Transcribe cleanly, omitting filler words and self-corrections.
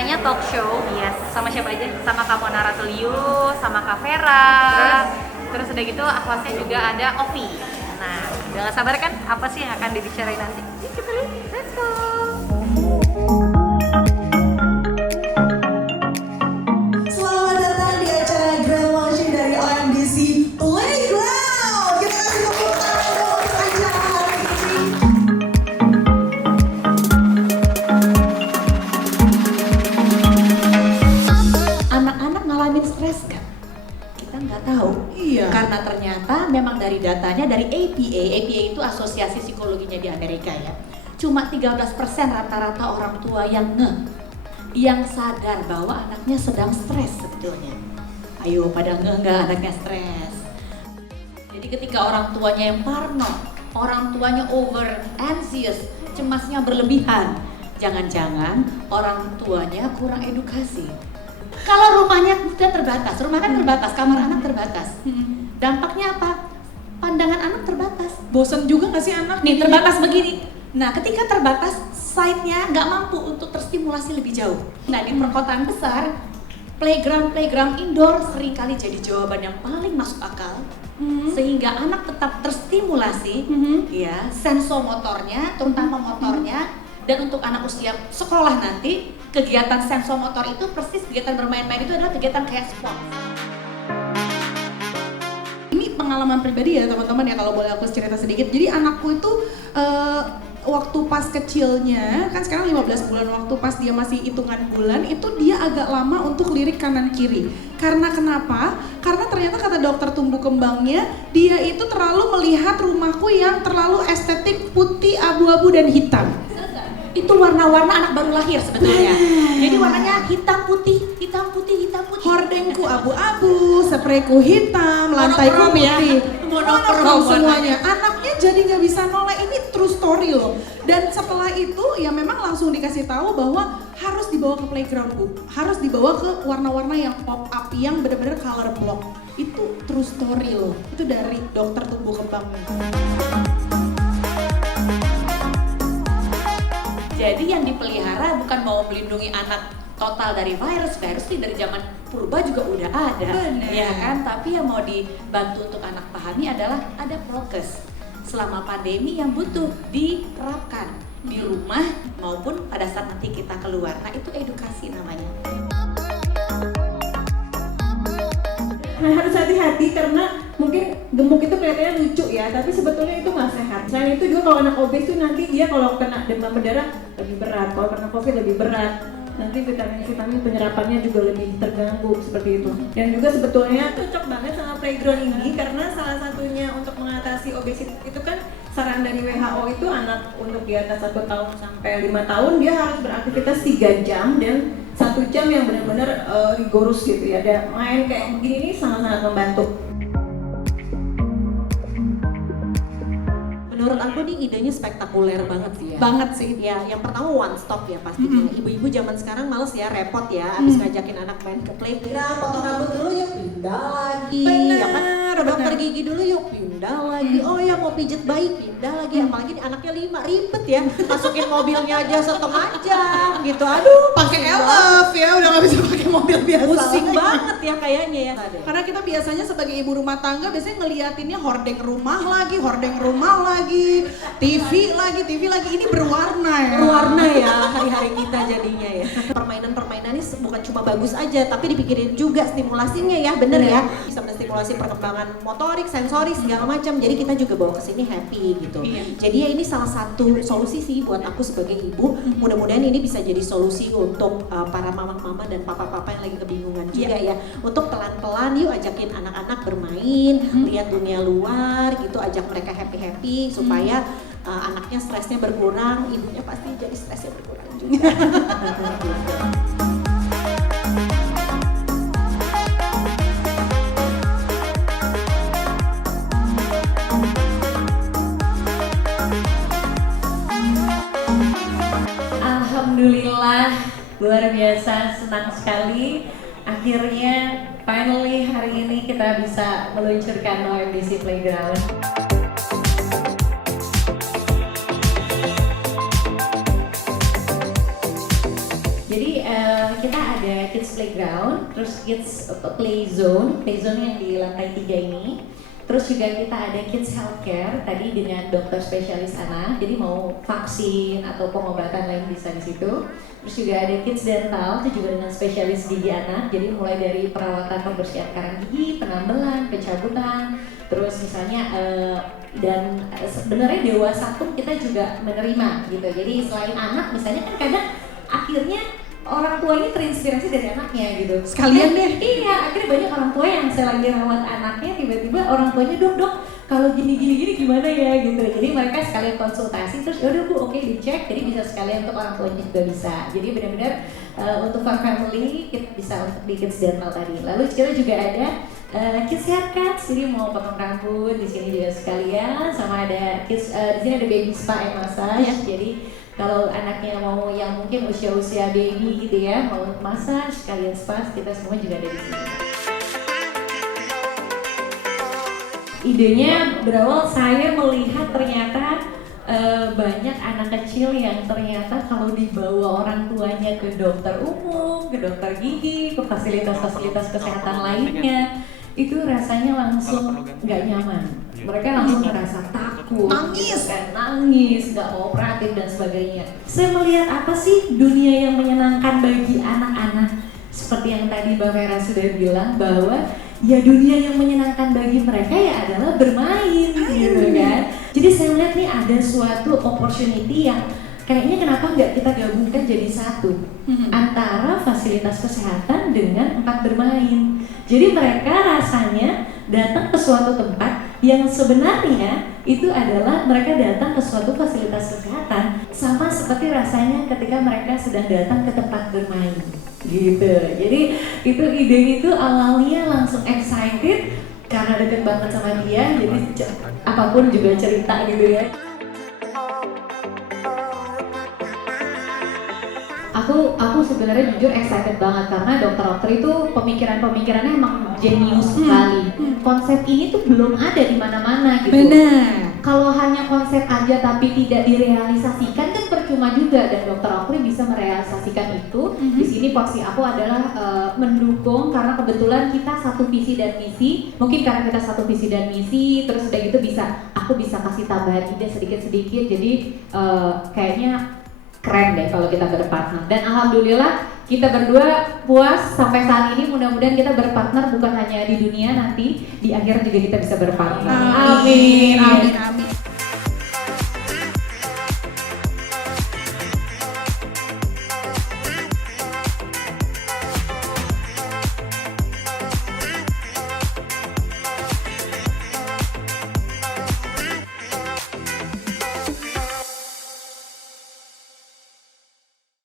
acaranya talk show. Yes. Sama siapa aja? Sama Kak Mona Ratuliu, sama Kak Vera. Terus udah gitu hostnya juga ada Ovi. Nah, udah gak sabar kan apa sih yang akan dibicarain nanti? Yuk kita lihat, let's go! Selamat datang di acara Grand Launching dari OMDC Playground. Kita kasih tepuk tangan dong untuk acara hari ini. Anak-anak ngalamin stres kan? Kita nggak tahu. Iya. Karena ternyata memang dari datanya dari APA itu asosiasi psikologinya di Amerika ya. Cuma 13% rata-rata orang tua yang sadar bahwa anaknya sedang stres sebetulnya. Ayo pada nggak anaknya stres. Jadi ketika orang tuanya yang parno, orang tuanya over anxious, cemasnya berlebihan, jangan-jangan orang tuanya kurang edukasi. Kalau rumahnya sudah terbatas, rumah kan terbatas, kamar anak terbatas. Dampaknya apa? Pandangan anak terbatas. Bosan juga nggak sih anak? Nih terbatas begini. Nah ketika terbatas, sight-nya nggak mampu untuk terstimulasi lebih jauh. Nah di perkotaan besar, playground indoor seringkali jadi jawaban yang paling masuk akal. Sehingga anak tetap terstimulasi, ya sensomotornya, terutama motornya. Dan untuk anak usia sekolah nanti, kegiatan sensomotor itu persis kegiatan bermain-main itu adalah kegiatan kayak sport. Ini pengalaman pribadi ya teman-teman ya, kalau boleh aku cerita sedikit. Jadi anakku itu waktu pas kecilnya, kan sekarang 15 bulan, waktu pas dia masih hitungan bulan itu dia agak lama untuk lirik kanan kiri. Karena kenapa? Karena ternyata kata dokter tumbuh kembangnya, dia itu terlalu melihat rumahku yang terlalu estetik, putih, abu-abu dan hitam. Itu warna-warna anak baru lahir sebetulnya. Jadi warnanya hitam putih, hitam putih, hitam putih. Hordengku abu-abu, sprayku hitam, lantaiku Monokrom ya. putih. Monokrom Semuanya. Anaknya jadi nggak bisa nolak, ini true story loh. Dan setelah itu ya memang langsung dikasih tahu bahwa harus dibawa ke playground Bu. Harus dibawa ke warna-warna yang pop up, yang benar-benar color block. Itu true story loh. Itu dari dokter tumbuh kembang. Jadi yang dipelihara bukan mau melindungi anak total dari virus ini dari zaman purba juga udah ada. Bener. Ya kan? Tapi yang mau dibantu untuk anak pahami adalah ada prokes selama pandemi yang butuh diterapkan di rumah maupun pada saat nanti kita keluar. Nah itu edukasi namanya. Nah harus hati-hati karena mungkin gemuk itu kelihatannya lucu ya, tapi sebetulnya itu nggak sehat. Selain itu juga kalau anak obes itu nanti dia kalau kena demam berdarah lebih berat, kalau kena covid lebih berat. Nanti vitamin penyerapannya juga lebih terganggu seperti itu. Dan juga sebetulnya cocok banget sama playground ini karena salah satunya untuk mengatasi obesitas itu kan saran dari WHO itu anak untuk di atas 1 tahun sampai 5 tahun dia harus beraktivitas 3 jam dan 1 jam yang benar-benar rigorous gitu ya. Dan main kayak begini ini sangat-sangat membantu. Menurut aku nih idenya spektakuler banget sih ya. Banget sih. Ya, yang pertama one stop ya pastinya. Ibu-ibu zaman sekarang males ya, repot ya. Abis ngajakin anak main ke playground, potong rambut dulu yuk pindah lagi. Ya kan? Ke dokter gigi dulu yuk pindah lagi. Oh ya mau pijet bayi pindah lagi. Apalagi nih anaknya 5, ribet ya. Masukin mobilnya aja 1,5 jam gitu. Aduh, Pakai pusing elf ya, udah nggak bisa pakai mobil biasa. Pusing lagi. banget ya kayaknya ya. Karena kita biasanya sebagai ibu rumah tangga biasanya ngeliatinnya hordeng rumah lagi, TV lagi, ini berwarna ya. Berwarna ya hari-hari kita jadinya ya. Permainan-permainan ini bukan cuma bagus aja, tapi dipikirin juga stimulasinya ya, bener ya. Bisa menstimulasi perkembangan motorik, sensorik segala macam. Jadi kita juga bawa ke sini happy gitu. Jadi ya ini salah satu solusi sih buat aku sebagai ibu. Mudah-mudahan ini bisa jadi solusi untuk para mama-mama dan papa-papa yang lagi kebingungan juga ya. Untuk pelan-pelan yuk ajakin anak-anak bermain, lihat dunia luar gitu, ajak mereka happy-happy supaya anaknya stresnya berkurang, ibunya pasti jadi stresnya berkurang juga. Alhamdulillah, luar biasa, senang sekali. Akhirnya, finally hari ini kita bisa meluncurkan OMDC Playground. Jadi kids play zone yang di lantai 3 ini. Terus juga kita ada kids healthcare tadi dengan dokter spesialis anak, jadi mau vaksin atau pengobatan lain bisa di situ. Terus juga ada kids dental, itu juga dengan spesialis gigi anak, jadi mulai dari perawatan pembersihan karang gigi, penambelan, pencabutan, terus misalnya dan sebenarnya dewasa pun kita juga menerima gitu. Jadi selain anak, misalnya kan kadang akhirnya orang tua ini terinspirasi dari anaknya gitu. Sekalian deh. Iya, akhirnya banyak orang tua yang saya lagi rawat anaknya, tiba-tiba orang tuanya dok kalau gini gimana ya gitu. Jadi mereka sekalian konsultasi, terus yaudah bu, oke dicek, jadi bisa sekalian untuk orang tuanya juga bisa. Jadi benar-benar untuk for family kita bisa untuk di kids dental tadi. Lalu kita juga ada kids haircut, jadi mau potong rambut di sini juga sekalian, sama ada kids di sini ada baby spa and massage. Jadi kalau anaknya mau yang mungkin usia baby gitu ya, mau massage sekalian spa, kita semua juga ada di sini. Idenya berawal saya melihat ternyata banyak anak kecil yang ternyata kalau dibawa orang tuanya ke dokter umum, ke dokter gigi, ke fasilitas-fasilitas kesehatan lainnya, itu rasanya langsung nggak nyaman. Mereka langsung merasa takut, nangis, nggak kooperatif dan sebagainya. Saya melihat apa sih dunia yang menyenangkan bagi anak-anak? Seperti yang tadi Mbak Vera sudah bilang bahwa ya dunia yang menyenangkan bagi mereka ya adalah bermain, gitu kan? Jadi saya melihat nih ada suatu opportunity yang kayaknya kenapa nggak kita gabungkan jadi satu antara fasilitas kesehatan dengan tempat bermain. Jadi mereka rasanya datang ke suatu tempat yang sebenarnya itu adalah mereka datang ke suatu fasilitas kesehatan sama seperti rasanya ketika mereka sedang datang ke tempat bermain gitu. Jadi itu ide itu awalnya langsung excited karena deket banget sama dia, jadi apapun juga cerita gitu ya. Aku sebenarnya jujur excited banget karena dokter-dokter itu pemikirannya emang jenius sekali. Konsep ini tuh belum ada di mana-mana gitu. Benar. Kalau hanya konsep aja tapi tidak direalisasikan kan percuma juga, dan dokter Okri bisa merealisasikan itu. Di sini porsi aku adalah mendukung karena kebetulan kita satu visi dan misi. Mungkin karena kita satu visi dan misi, terus udah gitu aku bisa kasih tambahan ide sedikit-sedikit. Jadi kayaknya keren deh kalau kita berpartner, dan alhamdulillah kita berdua puas sampai saat ini. Mudah-mudahan kita berpartner bukan hanya di dunia, nanti di akhir juga kita bisa berpartner. Amin.